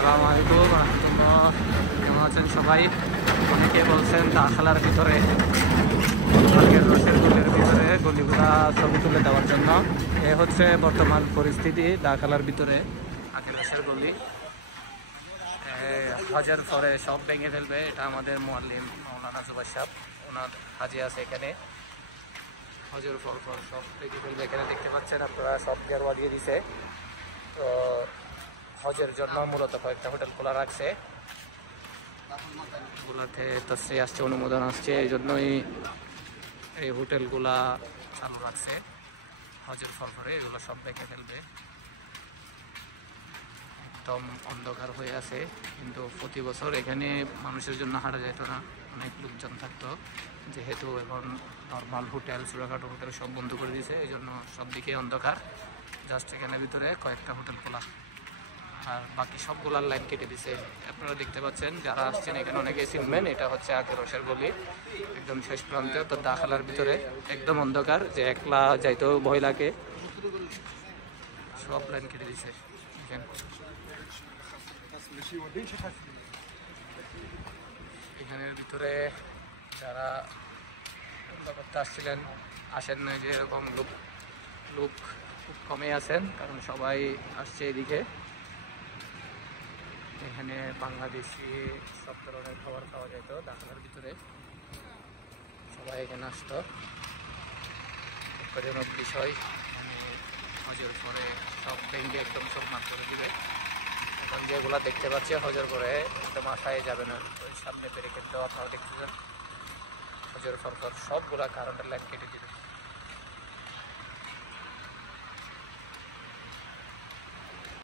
আসসালামু আলাইকুম রহমতুল্লাহ। কেমন আছেন সবাই? অনেকে বলছেন দাখালার ভিতরে রসের গলির ভিতরে গলিগুলা ছবি তুলে দেওয়ার জন্য। এ হচ্ছে বর্তমান পরিস্থিতি দাখালার ভিতরে আখের রসের গলি। হজের পরে সব ভেঙে ফেলবে, এটা আমাদের মুআল্লিম মাওলানা জুবাইর সাহেব, ওনার হাজি আছে এখানে। হজের পর সব ভেঙে ফেলবে। এখানে দেখতে পাচ্ছেন আপনারা সব গেরুয়া দিয়ে দিছে। তো হজের জন্য মূলত কয়েকটা হোটেল খোলা রাখছে, ওগুলাতে তসরি আসছে, অনুমোদন আসছে, এই জন্যই এই হোটেলগুলা চালু রাখছে। হজের পরে এগুলো সব ভেঙে ফেলবে। একদম অন্ধকার হয়ে আছে, কিন্তু প্রতি বছর এখানে মানুষের জন্য হাঁটা যেত না, অনেক লোকজন থাকতো। যেহেতু এখন নর্মাল হোটেল, ছোটোখাটো হোটেল সব বন্ধ করে দিয়েছে, এই জন্য সব দিকে অন্ধকার। জাস্ট এখানে ভিতরে কয়েকটা হোটেল খোলা, আর বাকি সবগুলার লাইন কেটে দিছে। আপনারা দেখতে পাচ্ছেন, যারা আসছেন এখানে অনেকে চিনবেন, এটা হচ্ছে আখের রসের গলি, একদম শেষ প্রান্তে। তো দাখালার ভিতরে একদম অন্ধকার, যে একলা যাইতেও ভয় লাগে, সব লাইন কেটে দিছে। এখানের ভিতরে যারা করতে আসছিলেন আসেন না, যে এরকম লোক খুব কমে আছেন, কারণ সবাই আসছে এদিকে। এখানে বাংলাদেশি সব ধরনের খাবার পাওয়া যেত দাখালার ভিতরে, সবাই এখানে আসতো। দুঃখজনক বিষয়, মানে হজের পরে সব ভেঙে একদম সব মাঠ করে দিবে। এখন যেগুলো দেখতে পাচ্ছি হজের পরে একদম আশায় যাবে না। ওই সামনে ব্যারিকেড দেওয়া, আপনারা দেখতেছেন হজের পর সবগুলা কারেন্টের লাইন কেটে দিবে।